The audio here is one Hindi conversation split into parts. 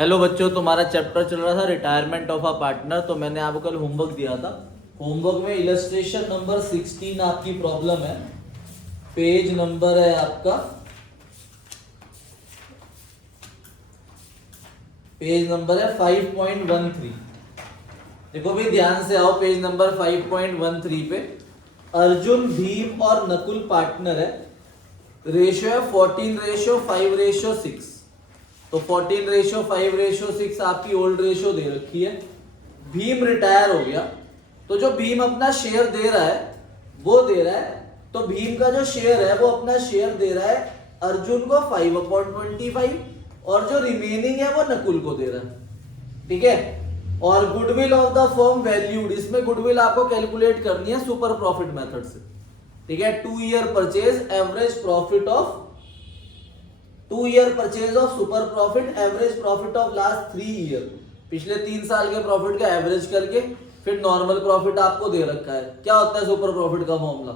हेलो बच्चों, तुम्हारा चैप्टर चल रहा था रिटायरमेंट ऑफ अ पार्टनर। तो मैंने आपको कल होमवर्क दिया था। होमवर्क में इलस्ट्रेशन नंबर 16 आपकी प्रॉब्लम है। पेज नंबर है आपका, पेज नंबर है 5.13। देखो भाई ध्यान से आओ, पेज नंबर 5.13 पे अर्जुन, भीम और नकुल पार्टनर है। रेशियो है 14:5:6। तो 14:5:6 आपकी ओल्ड रेशियो दे रखी है। भीम रिटायर हो गया, तो जो भीम अपना शेयर दे रहा है वो दे रहा है, तो भीम का जो शेयर है वो अपना शेयर दे रहा है अर्जुन को 5/25, और जो रिमेनिंग है वो नकुल को दे रहा है। ठीक है। और goodwill of the firm valued, इसमें गुडविल आपको कैलकुलेट करनी है सुपर प्रॉफिट मेथड से। ठीक है। 2 year purchase average profit of 2 year purchase of super profit average profit of last 3 year, पिछले 3 साल के प्रॉफिट का एवरेज करके फिर नॉर्मल प्रॉफिट आपको दे रखा है। क्या होता है सुपर प्रॉफिट का formula?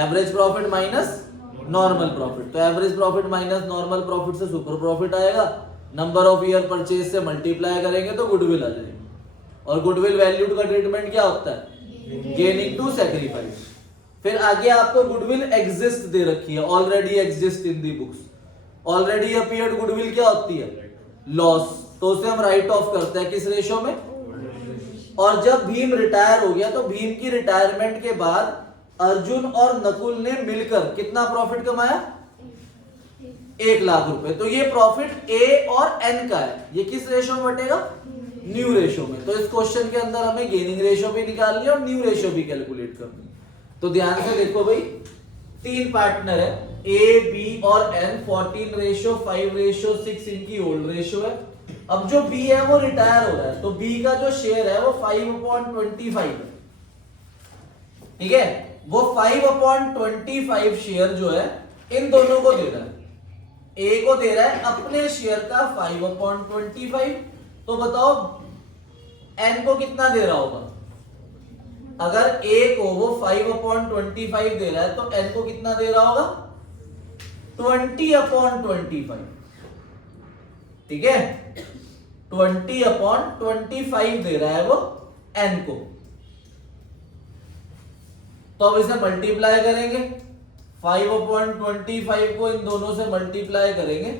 Average profit minus normal profit. तो average profit minus normal profit से सुपर प्रॉफिट आएगा, नंबर ऑफ ईयर परचेज से मल्टीप्लाई करेंगे तो गुडविल आ जाएगी। और गुडविल वैल्यूड का ट्रीटमेंट क्या होता है? Gaining to sacrifice. फिर आगे आपको गुडविल एग्जिस्ट दे रखी है, already exist in the books. Already appeared goodwill क्या होती है? लॉस। तो उसे हम राइट ऑफ करते हैं किस रेशो में? और जब भीम रिटायर हो गया तो भीम की रिटायरमेंट के बाद अर्जुन और नकुल ने मिलकर कितना प्रॉफिट कमाया? 1 लाख रुपए। तो ये प्रॉफिट ए और एन का है। ये किस रेशो में बटेगा? न्यू रेशो में। तो इस क्वेश्चन के अंदर हमें गेनिंग रेशो भी निकालनी है और न्यू रेशो भी कैलकुलेट करनी है। तो ध्यान से देखो भाई, 3 पार्टनर है ए, बी और एन। 14:5:6 इनकी ओल्ड रेशो है। अब जो बी है वो रिटायर हो रहा है, तो बी का जो शेयर है वो 5/25 है। ठीक है। वो 5/25 शेयर जो है इन दोनों को दे रहा है। ए को दे रहा है अपने शेयर का 5/25। तो बताओ एन को कितना दे रहा होगा? अगर ए को वो 5/25 दे रहा है तो एन को कितना दे रहा होगा? 20/25। ठीक है। 20/25 दे रहा है वो एन को। तो अब इसे मल्टीप्लाई करेंगे, 5/25 को इन दोनों से मल्टीप्लाई करेंगे।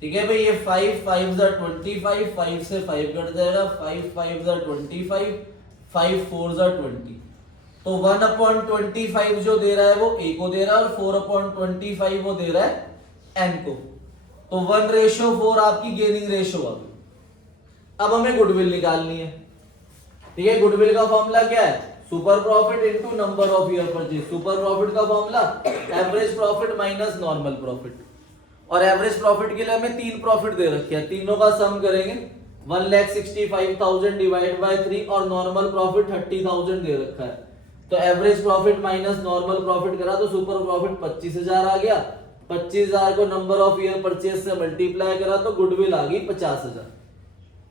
ठीक है भाई, ये 5 5 25, 5 से 5 कट जाएगा, 5 5 25, 5 4 20। तो 1/25 जो दे रहा है वो ए को दे रहा है और 4/25 वो दे रहा है एन को। तो 1:4 आपकी गेनिंग रेशो आ गई। अब हमें गुडविल निकालनी है। ठीक है। गुडविल का फॉर्मूला क्या है? Super profit into number of year purchase. Super profit का formula average profit minus normal profit. और एवरेज प्रॉफिट के लिए हमें 3 प्रॉफिट दे रखे हैं, तीनों का सम करेंगे। 1,65,000 डिवाइड बाय 3 और नॉर्मल प्रॉफिट 30,000 दे रखा है। तो average profit minus normal profit करा तो सुपर प्रॉफिट 25,000 आ गया। 25,000 को नंबर ऑफ ईयर परचेज से मल्टीप्लाई करा तो गुडविल आ गई 50,000।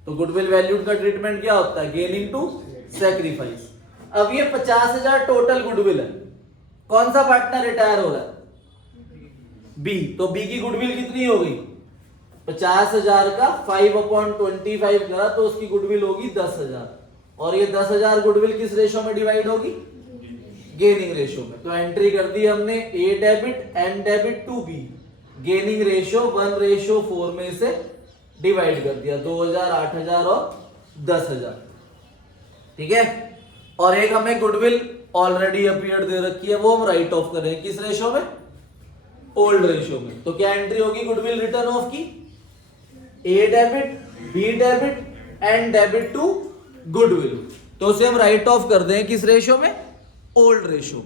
तो गुडविल वैल्यूड का ट्रीटमेंट क्या होता है? Gaining to sacrifice. अब ये 50,000 टोटल गुडविल है। कौन सा पार्टनर रिटायर हो रहा है? बी। तो बी की गुडविल कितनी हो गई? 50,000 का 5/25 करा तो उसकी गुडविल होगी 10,000। और ये 10,000 गुडविल किस रेशो में डिवाइड होगी? गेनिंग रेशो में। तो एंट्री कर दी हमने A debit N debit to B. Gaining ratio 1:4 में से डिवाइड कर दिया, 2,000, 8,000 और 10,000। ठीक है। और एक हमें गुडविल ऑलरेडी अपीयर्ड दे रखी है, वो हम राइट ऑफ करें किस रेशो में? ओल्ड रेशो में। तो क्या एंट्री होगी गुडविल रिटर्न ऑफ की? A debit, B debit, N debit to goodwill. तो उसे हम राइट ऑफ कर दें किस रेशो में? Old ratio.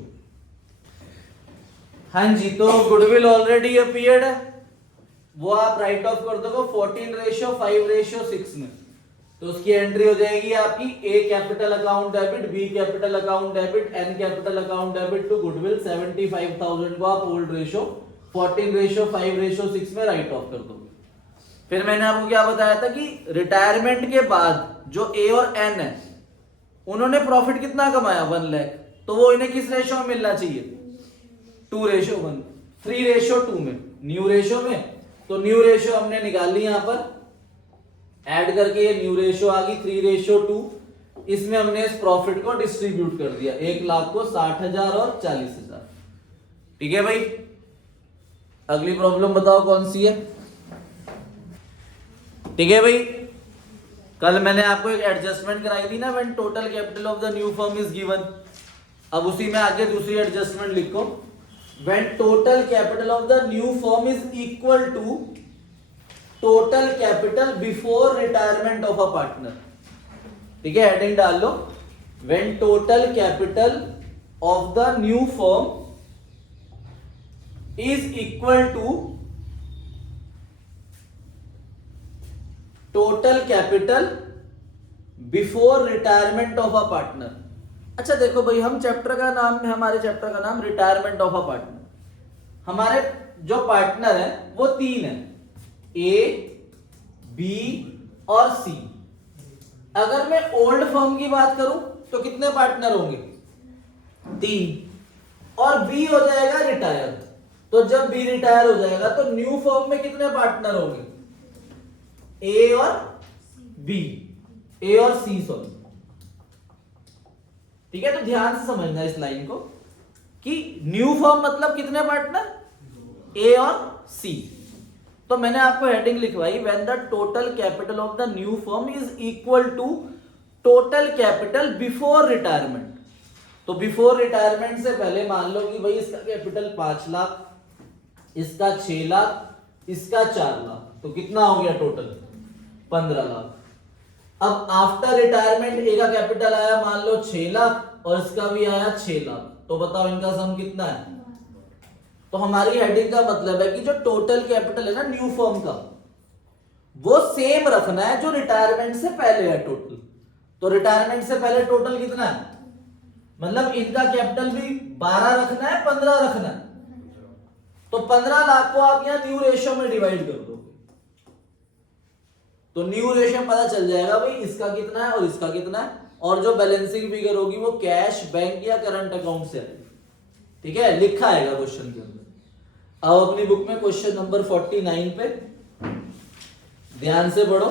हाँ जी, तो गुडविल ऑलरेडी अपीयर्ड है, वो आप राइट ऑफ कर दोगे 14:5:6 में। तो उसकी एंट्री हो जाएगी आपकी A capital account debit, B capital account debit, N capital account debit to goodwill 75,000 को आप ओल्ड रेशो 14:5:6 में राइट ऑफ कर दोगे। फिर मैंने आपको क्या बताया था कि रिटायरमेंट के बाद जो ए और एन है उन्होंने प्रॉफिट कितना कमाया? 1 लाख। तो वो इन्हें किस रेशो में मिलना चाहिए? 2:1, 3:2 में, न्यू रेशो में, तो न्यू रेशो हमने निकाल ली यहां पर, ऐड करके ये न्यू रेशो आ गई 3:2। इसमें हमने इस प्रॉफिट को डिस्ट्रीब्यूट कर दिया, 1,00,000 को 60,000 और 40,000। ठीक है भाई, अगली प्रॉब्लम बताओ कौन सी है। ठीक है भाई, कल मैंने आपको एक एडजस्टमेंट कराई थी ना, when total capital of the new firm is given. अब उसी में आगे दूसरी एडजस्टमेंट लिखो, when total capital of the new firm is equal to total capital before retirement of a partner. ठीक है, हेडिंग डाल लो, when total capital of the new firm is equal to total capital before retirement of a partner. अच्छा देखो भाई, हम चैप्टर का नाम है, हमारे चैप्टर का नाम रिटायरमेंट ऑफ अ पार्टनर। हमारे जो पार्टनर है वो 3 है, ए, बी और सी। अगर मैं ओल्ड फर्म की बात करूं तो कितने पार्टनर होंगे? 3, और बी हो जाएगा रिटायर। तो जब बी रिटायर हो जाएगा तो न्यू फर्म में कितने पार्टनर होंगे? ए और बी, ए और सी सॉरी। ठीक है, तो ध्यान से समझना इस लाइन को कि न्यू फर्म मतलब कितने पार्टनर? ए और सी। तो मैंने आपको हेडिंग लिखवाई, when the total capital of the new firm is equal to total capital before retirement. तो बिफोर रिटायरमेंट से पहले मान लो कि भाई इसका कैपिटल 5 लाख, इसका 6 लाख, इसका 4 लाख, तो कितना हो गया टोटल? 15 लाख। अब आफ्टर रिटायरमेंट ए का कैपिटल आया मान लो 6 लाख और इसका भी आया 6 लाख, तो बताओ इनका सम कितना है? तो हमारी हेडिंग का मतलब है कि जो टोटल कैपिटल है ना न्यू फर्म का, वो सेम रखना है जो रिटायरमेंट से पहले है टोटल। तो रिटायरमेंट से पहले टोटल कितना है? मतलब इनका कैपिटल भी 12 रखना है, 15 रखना है। तो 15 लाख को आप यहां न्यू रेशियो में डिवाइड कर दो, तो न्यू रेशियो पता चल जाएगा भाई इसका कितना है और इसका कितना है, और जो बैलेंसिंग फिगर होगी वो कैश, बैंक या करंट अकाउंट से आएगी। ठीक है, लिखा आएगा क्वेश्चन के अंदर। अब अपनी बुक में क्वेश्चन नंबर 49 पे ध्यान से पढ़ो।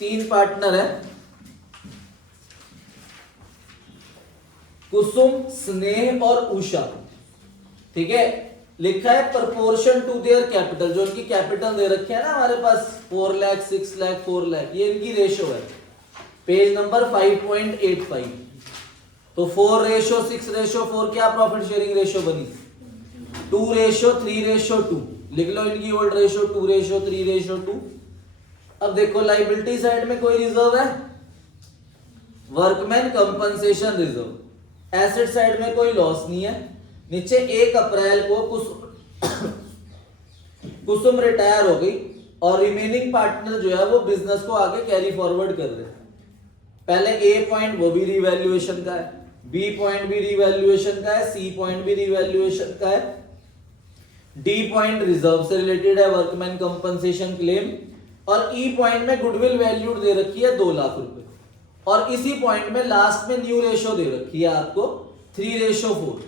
3 पार्टनर है, कुसुम, स्नेह और उषा। ठीक है, लिखा है प्रपोर्शन टू देयर कैपिटल, जो इनकी कैपिटल दे रखे है ना हमारे पास 4 लाख, 6 लाख, 4 लाख, ये इनकी रेशो है, पेज नंबर 5.85। तो 4:6:4 क्या प्रॉफिट शेयरिंग रेशो बनी? 2:3:2। लिख लो इनकी ओल्ड रेशो 2:3:2। अब देखो लाइबिलिटी साइड में कोई रिजर्व है? Workman compensation reserve. Asset side में कोई लॉस नहीं है। नीचे 1 अप्रैल को कुसुम रिटायर हो गई और रिमेनिंग पार्टनर जो है वो बिजनेस को आगे कैरी फॉरवर्ड कर रहे हैं। पहले ए पॉइंट वो भी रिवैल्यूएशन का है, बी पॉइंट भी रिवैल्यूएशन का है, सी पॉइंट भी रिवैल्यूएशन का है, डी पॉइंट रिजर्व से रिलेटेड है, वर्कमैन कंपनसेशन क्लेम, और ई पॉइंट में गुडविल वैल्यूड दे रखी है 2 लाख रुपए, और इसी पॉइंट में लास्ट में न्यू रेशो दे रखी है आपको 3:4।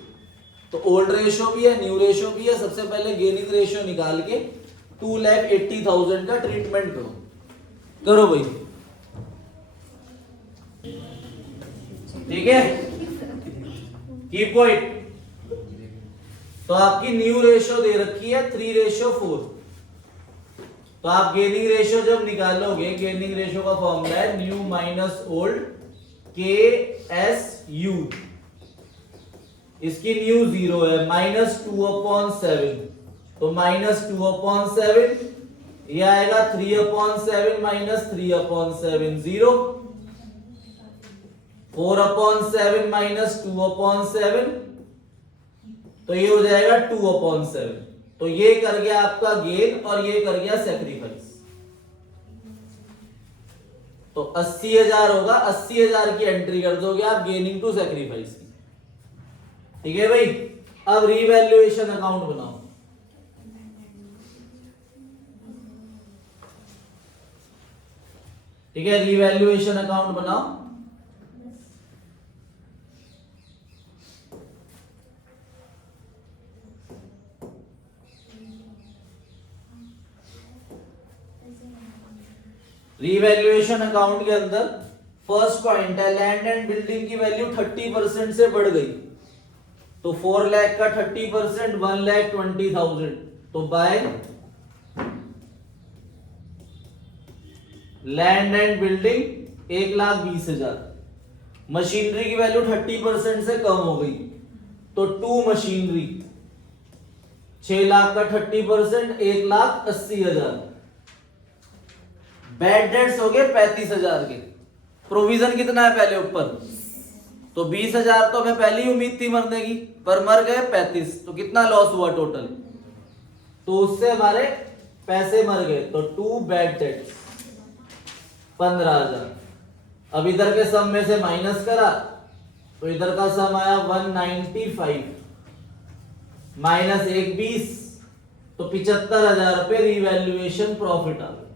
तो ओल्ड रेशो भी है, न्यू रेशो भी है। सबसे पहले गेनिंग रेशो निकाल के 2,80,000 का ट्रीटमेंट करो भाई। ठीक है, की पॉइंट। तो आपकी न्यू रेशो दे रखी है 3:4। तो आप गेनिंग रेशो जब निकालोगे, गेनिंग रेशो का फॉर्मूला है न्यू माइनस ओल्ड KSU। इसकी न्यू 0 है, -2/7। तो -2/7 ये आएगा 3/7 माइनस 3/7 0। 4/7 माइनस 2/7, तो ये हो जाएगा 2/7। तो ये कर गया आपका गेन और ये कर गया सेक्रीफाइस। तो 80,000 होगा, 80,000 की एंट्री कर दोगे आप गेनिंग टू सेक्रीफाइस की। ठीक है भाई, अब रीवैल्यूएशन अकाउंट बनाओ। ठीक है, रीवैल्यूएशन अकाउंट बनाओ। रीवैल्यूएशन अकाउंट के अंदर फर्स्ट पॉइंट है लैंड एंड बिल्डिंग की वैल्यू 30% से बढ़ गई, तो 4 लाख का 30% 1,20,000, तो by land and building 1,20,000। Machinery की वैल्यू 30% से कम हो गई, तो 2 मशीनरी 6 लाख का 30% 1,80,000। बैड डेट्स हो गए 35,000 के। प्रोविजन कितना है पहले ऊपर, तो 20,000 तो हमें पहले ही उम्मीद थी मरने की, पर मर गए 35, तो कितना लॉस हुआ टोटल, तो उससे हमारे पैसे मर गए, तो 2 बैड डेट्स 15,000। अब इधर के सम में से माइनस करा तो इधर का सम आया 195 माइनस 120, तो 75,000 रुपए रिवैल्यूएशन प्रॉफिट आ गया,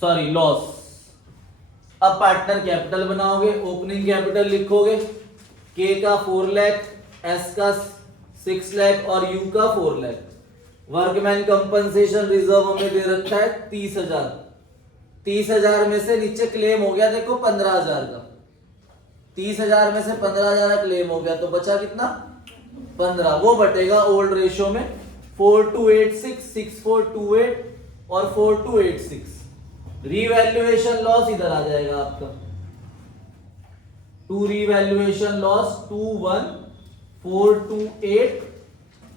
सॉरी लॉस। अब पार्टनर कैपिटल बनाओगे, ओपनिंग कैपिटल लिखोगे, के का 4 लाख, एस का 6 लाख और यू का 4 लाख। वर्कमैन कंपनसेशन रिजर्व हमें दे रखा है 30,000। 30,000 में से नीचे क्लेम हो गया देखो 15,000 का, 30,000 में से 15,000 का क्लेम हो गया, तो बचा कितना 15, वो बटेगा ओल्ड रेशियो में 4286, 6428 और 4286। रीवैल्यूएशन लॉस इधर आ जाएगा आपका, 2 रीवैल्यूएशन लॉस 21,428,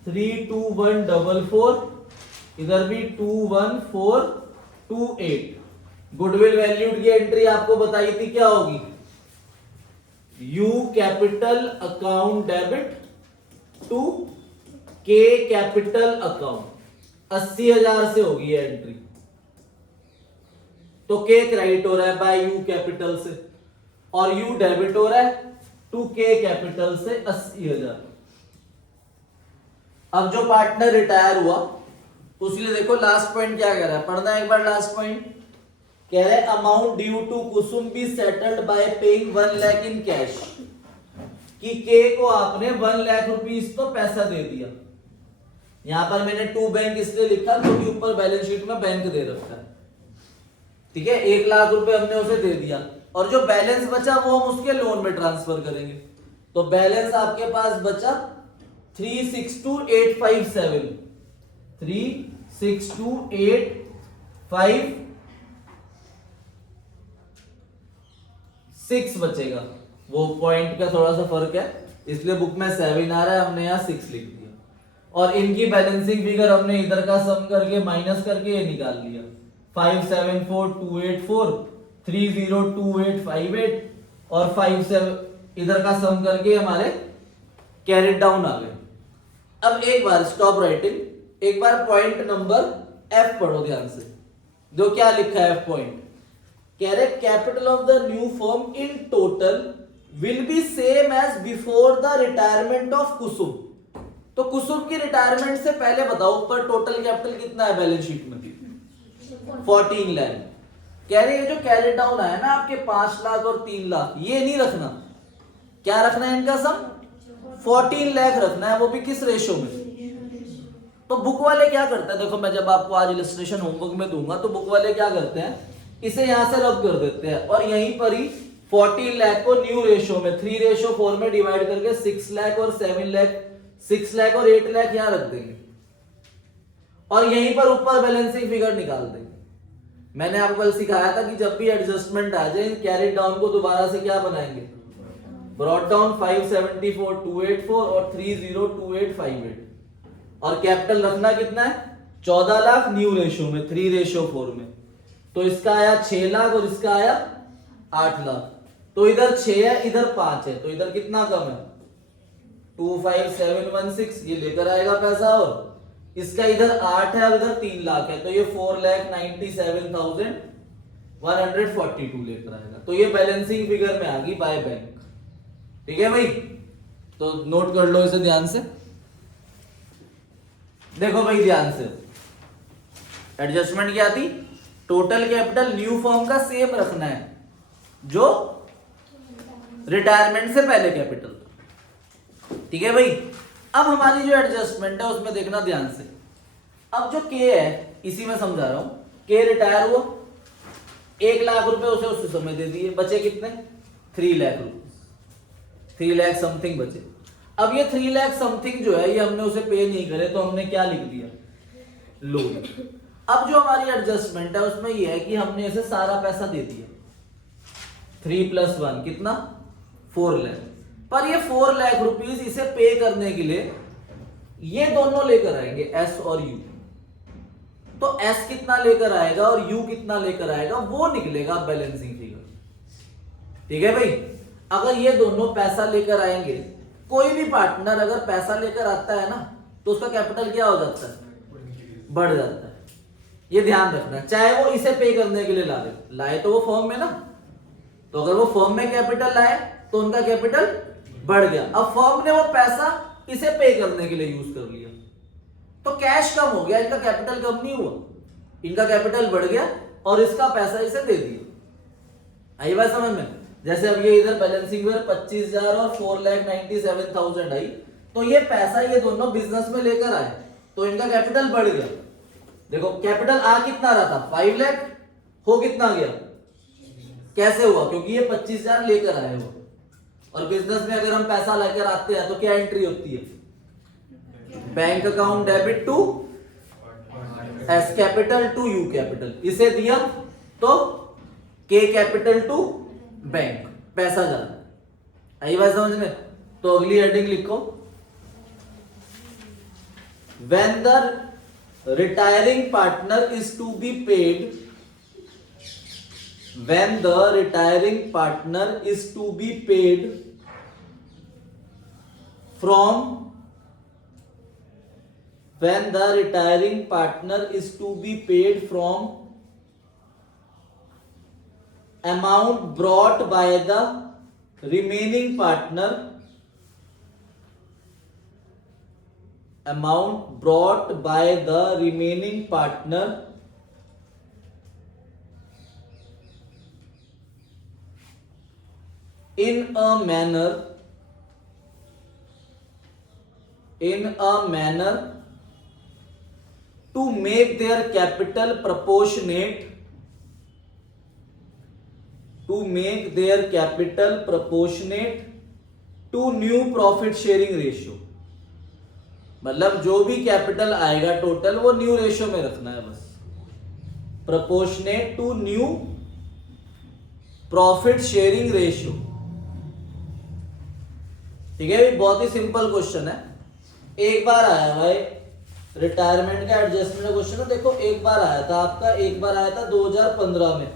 32144, इधर भी 21,428। गुडविल वैल्यूड की एंट्री आपको बताई थी क्या होगी, U capital account debit to K capital account, 80,000 से होगी ये एंट्री, तो के क्रेडिट हो रहा है बाय यू कैपिटल से और यू डेबिट हो रहा है टू के कैपिटल से 80,000। अब जो पार्टनर रिटायर हुआ उसके देखो लास्ट पॉइंट क्या कह रहा है, पढ़ना एक बार लास्ट पॉइंट। कह रहे amount due to Kusum be settled by paying 1 lakh in cash, कि के को आपने 1 लाख रुपीस तो पैसा दे दिया। यहां पर मैंने 2 बैंक इसलिए लिखा क्योंकि ऊपर बैलेंस शीट में बैंक दे रखा है, ठीक है। 1 लाख रुपए हमने उसे दे दिया और जो बैलेंस बचा वो हम उसके लोन में ट्रांसफर करेंगे, तो बैलेंस आपके पास बचा 362,857, 362,856 बचेगा। वो पॉइंट का थोड़ा सा फर्क है इसलिए बुक में 7 आ रहा है, हमने यहाँ 6 लिख दिया। और इनकी बैलेंसिंग फिगर हमने इधर का सम करके माइनस करके ये निकाल लिया, 574,284, 302858 और 57 इधर का सम करके हमारे कैरेट डाउन आ गए। अब एक बार स्टॉप राइटिंग, एक बार पॉइंट नंबर एफ पढ़ो ध्यान से, जो क्या लिखा है एफ पॉइंट। कह रहे capital of the new firm in total will be same as before the retirement of Kusum. तो कुसुम की रिटायरमेंट से पहले बताओ ऊपर टोटल कैपिटल कितना है बैलेंस शीट में, 14 लाख। कह रहे जो कैरेट डाउन आया ना आपके 5 लाख और 3 लाख, ये नहीं रखना, क्या रखना है इनका सम 14 लाख रखना है, वो भी किस रेशो में। तो बुक वाले क्या करते हैं, देखो मैं जब आपको आज इलस्ट्रेशन होमवर्क में दूंगा तो बुक वाले क्या करते हैं, इसे यहां से रब कर देते हैं और यहीं पर ही 14 लाख को न्यू रेशो में 3:4 में डिवाइड करके 6 लाख और 7 लाख, 6 लाख और 8 लाख यहां रख देंगे और यहीं पर ऊपर बैलेंसिंग फिगर निकाल देंगे। मैंने आपको कल सिखाया था कि जब भी एडजस्टमेंट आ जाए कैरेट डाउन को दोबारा से क्या बनाएंगे, ब्रॉट डाउन 574,284 और 302858 और कैपिटल रखना कितना है 14 लाख न्यू रेशो में 3:4 में, तो इसका आया 6 लाख और इसका आया 8 लाख। तो इधर 6 है इधर 5 है, तो इधर कितना कम है 25716, ये लेकर आएगा पैसा और इसका इधर 8 है और इधर 3 लाख है, तो ये 4,97,142 लेकर आएगा। तो ये बैलेंसिंग फिगर में आ गई बाय बैंक, ठीक है भाई। तो नोट कर लो इसे ध्यान से, देखो भाई ध्यान से, एडजस्टमेंट क्या थी, टोटल कैपिटल न्यू फर्म का सेम रखना है जो रिटायरमेंट से पहले कैपिटल, ठीक है भाई। अब हमारी जो एडजस्टमेंट है उसमें देखना ध्यान से, अब जो के है इसी में समझा रहा हूं, के रिटायर हुआ 1 लाख रुपए उसे उस समय दे दिए, बचे कितने 3 लाख रुपए, 3 लाख समथिंग बचे। अब ये 3 लाख समथिंग जो है ये हमने उसे पे नहीं करे तो हमने क्या लिख दिया, लोन। अब जो हमारी एडजस्टमेंट है उसमें ये है कि हमने इसे सारा पैसा दे दिया, 3 + 1 कितना 4 लाख। पर ये 4 लाख रुपीस इसे पे करने के लिए ये दोनों लेकर आएंगे, एस और यू। तो एस कितना लेकर आएगा और यू कितना लेकर आएगा वो निकलेगा बैलेंसिंग फिगर। ठीक है भाई, अगर ये दोनों पैसा लेकर आएंगे, कोई भी पार्टनर अगर पैसा लेकर आता है ना तो उसका कैपिटल क्या हो जाता है, बढ़ जाता है। ये ध्यान रखना, चाहे वो इसे पे करने के लिए लाए तो वो फर्म में ना, तो अगर वो फर्म में कैपिटल लाए तो उनका कैपिटल बढ़ गया। अब फर्म ने वो पैसा इसे पे करने के लिए यूज कर लिया तो कैश कम हो गया, इनका कैपिटल कम नहीं हुआ, इनका कैपिटल बढ़ गया और इसका पैसा इसे दे दिया। आई बात समझ में? जैसे अब ये इधर बैलेंसिंग में 25,000 और 4,97,000 आई, तो ये पैसा ये दोनों बिजनेस में लेकर आए तो इनका कैपिटल बढ़ गया। देखो कैपिटल आ कितना रहा था 5 लाख, हो कितना गया, कैसे हुआ, क्योंकि ये 25,000 लेकर आए हो। और बिजनेस में अगर हम पैसा लेकर आते हैं तो क्या एंट्री होती है, bank account debit to S capital to U capital. इसे दिया तो के कैपिटल टू बैंक, पैसा जाना। आई बात समझ में? तो अगली हेडिंग लिखो, when the retiring partner is to be paid, when the retiring partner is to be paid from, when the retiring partner is to be paid from amount brought by the remaining partner, amount brought by the remaining partner in a manner to make their capital proportionate, to make their capital proportionate to new profit sharing ratio। मतलब जो भी कैपिटल आएगा टोटल वो न्यू रेशियो में रखना है बस, proportionate to new profit sharing ratio. ठीक है भाई, बहुत ही सिंपल क्वेश्चन है। एक बार आया भाई रिटायरमेंट का एडजस्टमेंट का क्वेश्चन है। देखो एक बार आया था आपका, एक बार आया था 2015 में,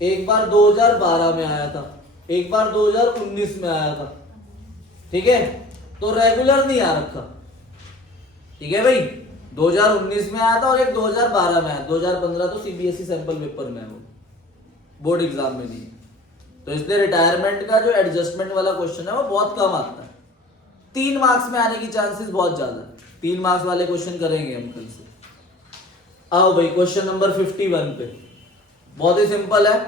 एक बार 2012 में आया था, एक बार 2019 में आया था। ठीक है, तो रेगुलर नहीं आ रखा। ठीक है भाई, 2019 में आया था और एक 2012 में आया, 2015 तो सीबीएसई सैंपल पेपर में है, वो बोर्ड एग्जाम में नहीं। तो इसलिए रिटायरमेंट का जो एडजस्टमेंट वाला क्वेश्चन है वो बहुत कम आता है, 3 मार्क्स में आने की चांसेस बहुत ज्यादा है। 3 मार्क्स वाले क्वेश्चन करेंगे हम कल से। आओ भाई क्वेश्चन नंबर 51 पे, बहुत ही सिंपल है।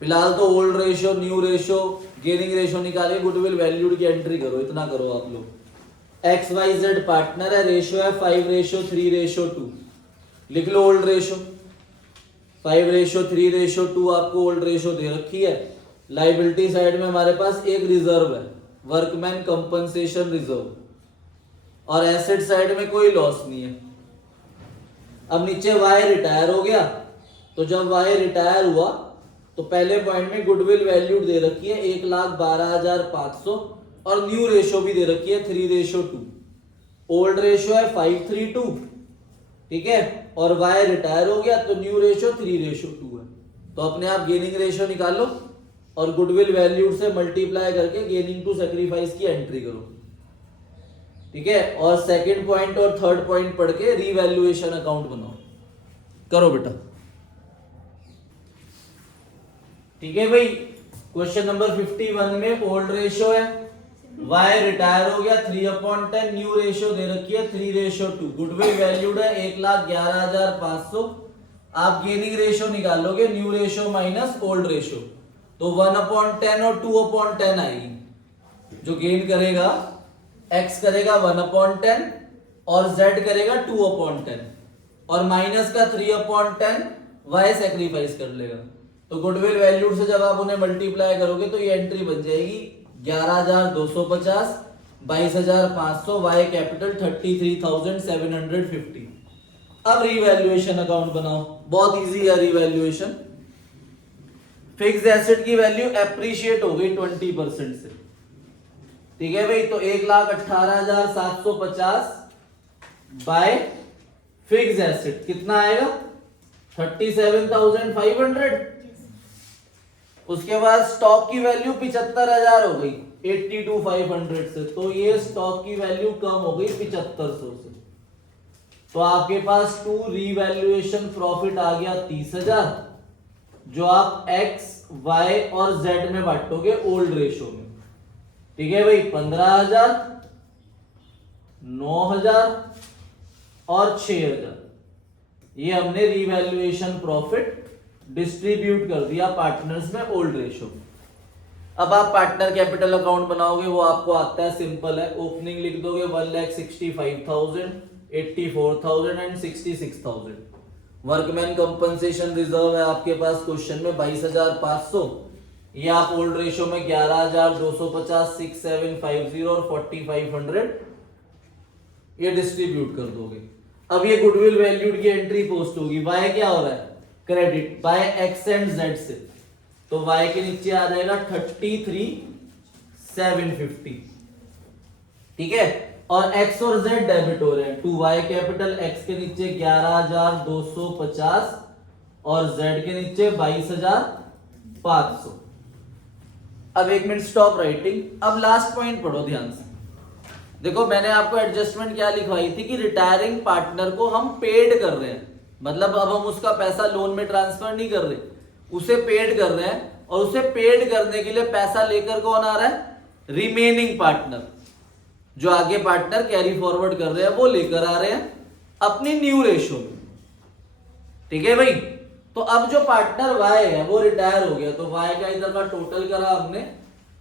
फिलहाल तो old ratio, new ratio, gaining ratio निकालिए, गुडविल वैल्यूड की एंट्री करो, इतना करो आप लोग। XYZ पार्टनर है, रेशियो है 5:3:2। लिख लो ओल्ड रेशियो, 5:3:2 आपको ओल्ड रेशियो दे रखी है। लाइबिलिटी साइड में हमारे पास एक रिजर्व है, वर्कमैन कंपनसेशन रिजर्व, और एसेट साइड में कोई लॉस नहीं है। अब नीचे वाई रिटायर हो गया, तो जब वाई रिटायर हुआ तो पहले पॉइंट में गुडविल वैल्यू दे रखी है 1,12,500 और न्यू रेशियो भी दे रखी है 3:2। ओल्ड रेशियो है 5:3:2, ठीक है, और वाई रिटायर हो गया तो न्यू रेशियो 3:2 है। तो अपने आप गेनिंग रेशियो निकालो और गुडविल वैल्यू से मल्टीप्लाई करके गेनिंग टू सैक्रिफाइस की एंट्री करो। ठीक है, और सेकंड पॉइंट और थर्ड पॉइंट पढ़ के रीवैल्यूएशन अकाउंट बनाओ, करो बेटा। ठीक है भाई, क्वेश्चन नंबर 51 में ओल्ड रेशियो है, वाई रिटायर हो गया 3/10, न्यू रेशियो दे रखी है 3:2, गुडविल वैल्यूड है 1,11,500। आप गेनिंग रेशियो निकालोगे, new ratio minus old ratio, तो 1/10 और 2/10 आएगी। जो गेन करेगा x करेगा 1/10 और z करेगा 2/10, और माइनस का 3/10 y सैक्रिफाइस कर लेगा। तो गुडविल वैल्यूड से जब आप उन्हें मल्टीप्लाई करोगे तो ये एंट्री बन जाएगी 11,250, 22,500, वाई कैपिटल 33,750। अब रिवैल्यूएशन अकाउंट बनाओ, बहुत इजी है रिवैल्यूएशन। फिक्स एसेट की वैल्यू एप्रिशिएट हो गई 20% से, ठीक है भाई। तो 1,18,750 बाय फिक्स एसेट कितना आएगा 37,500। उसके बाद स्टॉक की वैल्यू 75,000 हो गई 82,500 से, तो ये स्टॉक की वैल्यू कम हो गई 7500 से। तो आपके पास टू रीवैल्यूएशन प्रॉफिट आ गया 30,000, जो आप एक्स वाई और जेड में बांटोगे ओल्ड रेशो में, ठीक है भाई। 15,000, 9,000 और 6,000 ये हमने रीवैल्यूएशन प्रॉफिट डिस्ट्रीब्यूट कर दिया पार्टनर्स में ओल्ड रेशो में। अब आप पार्टनर कैपिटल अकाउंट बनाओगे, वो आपको आता है, सिंपल है। ओपनिंग लिख दोगे 1,65,000, 84,000 एंड 66,000। वर्कमैन कंपनसेशन रिजर्व है आपके पास क्वेश्चन में 22,500। ये आप ओल्ड रेशो में 11,250, 6,750 और 4,500 ये डिस्ट्रीब्यूट कर दोगे। अब ये गुडविल वैल्यूड की एंट्री पोस्ट होगी। वाई क्या हो रहा है credit by x and Z से, तो वाई के नीचे आ जाएगा 33,750, ठीक है। और एक्स और जेड डेबिट हो रहे हैं, टू वाई कैपिटल एक्स के नीचे 11,250 और जेड के नीचे 22,500। अब एक मिनट स्टॉप राइटिंग। अब लास्ट पॉइंट पढ़ो ध्यान से। देखो मैंने आपको एडजस्टमेंट क्या लिखवाई थी कि रिटायरिंग पार्टनर को हम पेड कर रहे हैं, मतलब अब हम उसका पैसा लोन में ट्रांसफर नहीं कर रहे, उसे पेड कर रहे हैं। और उसे पेड करने के लिए पैसा लेकर कौन आ रहा है, रिमेनिंग पार्टनर। जो आगे पार्टनर कैरी फॉरवर्ड कर रहे हैं वो लेकर आ रहे हैं अपनी न्यू रेशो में, ठीक है भाई। तो अब जो पार्टनर वाई है वो रिटायर हो गया, तो वाई का इधर का टोटल करा हमने,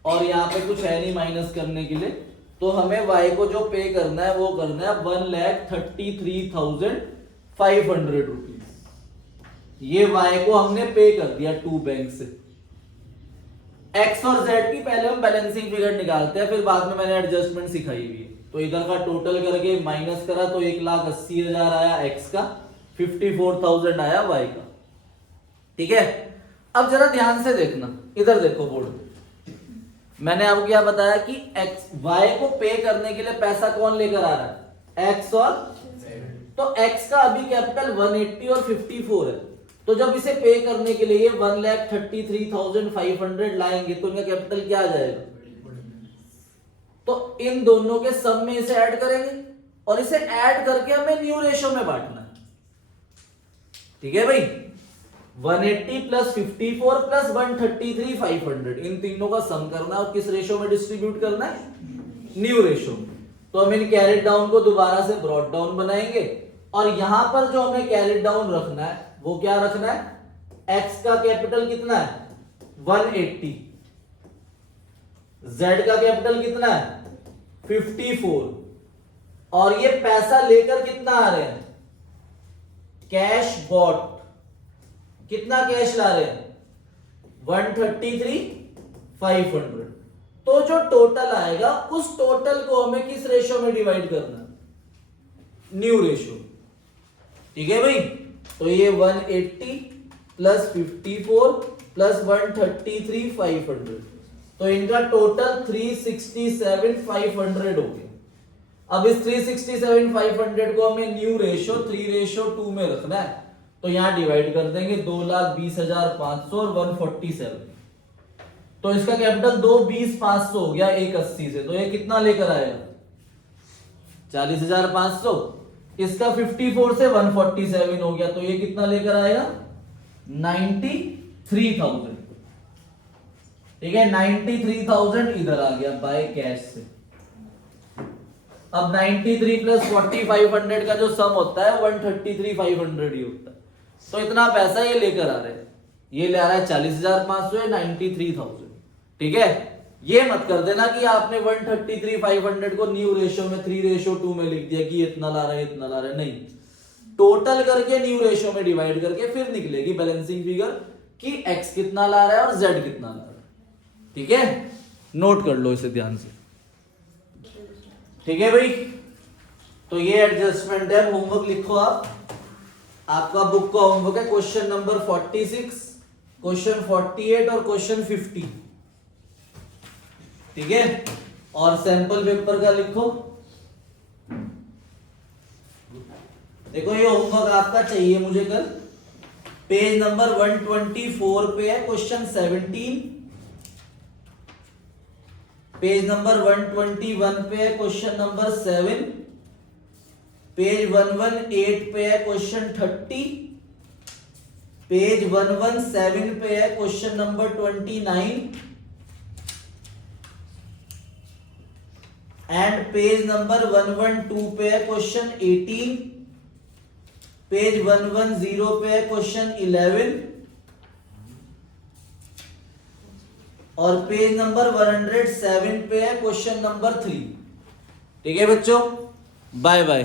और यहाँ पे कुछ है नहीं माइनस करने के लिए। तो हमें वाई को जो पे करना है वो करना है 1,33,500 रुपीज। ये वाई को हमने पे कर दिया टू बैंक से। एक्स और जेड की पहले हम बैलेंसिंग फिगर निकालते हैं, फिर बाद में मैंने एडजस्टमेंट सिखाई हुई है। तो इधर का टोटल करके माइनस करा तो 1,80,000 आया एक्स का, 54,000 आया वाई का, ठीक है। अब जरा ध्यान से देखना, इधर देखो बोर्ड। मैंने आपको क्या बताया कि एक्स वाई को पे करने के लिए पैसा कौन लेकर आ रहा है, एक्स और, तो एक्स का अभी कैपिटल 180 और 54 है। तो जब इसे पे करने के लिए 1,33,500 लाएंगे तो इनका कैपिटल क्या आ जाएगा, तो इन दोनों के सम में इसे ऐड करेंगे और इसे ऐड करके हमें न्यू रेशो में बांटना है, ठीक है भाई। 180 प्लस 54 प्लस 133,500 इन तीनों का सम करना है और किस रेशो में डिस्ट्रीब्यूट करना है, न्यू रेशो में। तो हम इन कैरेट डाउन को दोबारा से ब्रॉट डाउन बनाएंगे, और यहां पर जो हमें कैरेट डाउन रखना है वो क्या रखना है, एक्स का कैपिटल कितना है 180, जेड का कैपिटल कितना है 54, और ये पैसा लेकर कितना आ रहे हैं, कैश बॉट, कितना कैश ला रहे हैं 133,500। तो जो टोटल आएगा उस टोटल को हमें किस रेशो में डिवाइड करना है, न्यू रेशो, ठीक है भाई। तो ये 180 प्लस 54 प्लस 133,500, तो इनका टोटल 367,500 हो गया। अब इस 367,500 को हमें न्यू रेशो 3:2 में रखना है, तो यहां डिवाइड कर देंगे 2,20,500 और 147। तो इसका कैपिटल 2,20,500 हो गया 180 से, तो ये कितना लेकर आएगा 40,500। इसका 54 से 147 हो गया, तो ये कितना लेकर आएगा 93,000, ठीक है। 93,000 इधर आ गया बाय कैश से। अब 93 प्लस 4,500 का जो सम होता है 133,500 ही होता है। तो इतना पैसा ये लेकर आ रहे हैं, ये ले आ रहा है 40,500 है 93,000, ठीक है। ये मत कर देना कि आपने 133,500 को न्यू रेशो में 3:2 में लिख दिया कि इतना ला रहा है इतना ला रहा है, नहीं, टोटल करके न्यू रेशो में डिवाइड करके फिर निकलेगी बैलेंसिंग फिगर कि x कितना ला रहा है और z कितना ला रहा है। ठीक है, नोट कर लो इसे ध्यान से। ठीक है भाई, तो ये एडजस्टमेंट है। होमवर्क लिखो आप, आपका बुक का होमवर्क है क्वेश्चन नंबर 46, क्वेश्चन 48 और क्वेश्चन 50। ठीक है, और सैंपल पेपर का लिखो। देखो ये होमवर्क आपका चाहिए मुझे कल। पेज नंबर 124 पे है क्वेश्चन 17, पेज नंबर 121 पे है क्वेश्चन नंबर 7, पेज 118 पे है क्वेश्चन 30, पेज 117 पे है question number 29 and page number 112 पे है क्वेश्चन 18, पेज 110 पे है क्वेश्चन 11 और पेज नंबर 107 पे है क्वेश्चन नंबर 3। ठीक है बच्चों, बाय बाय।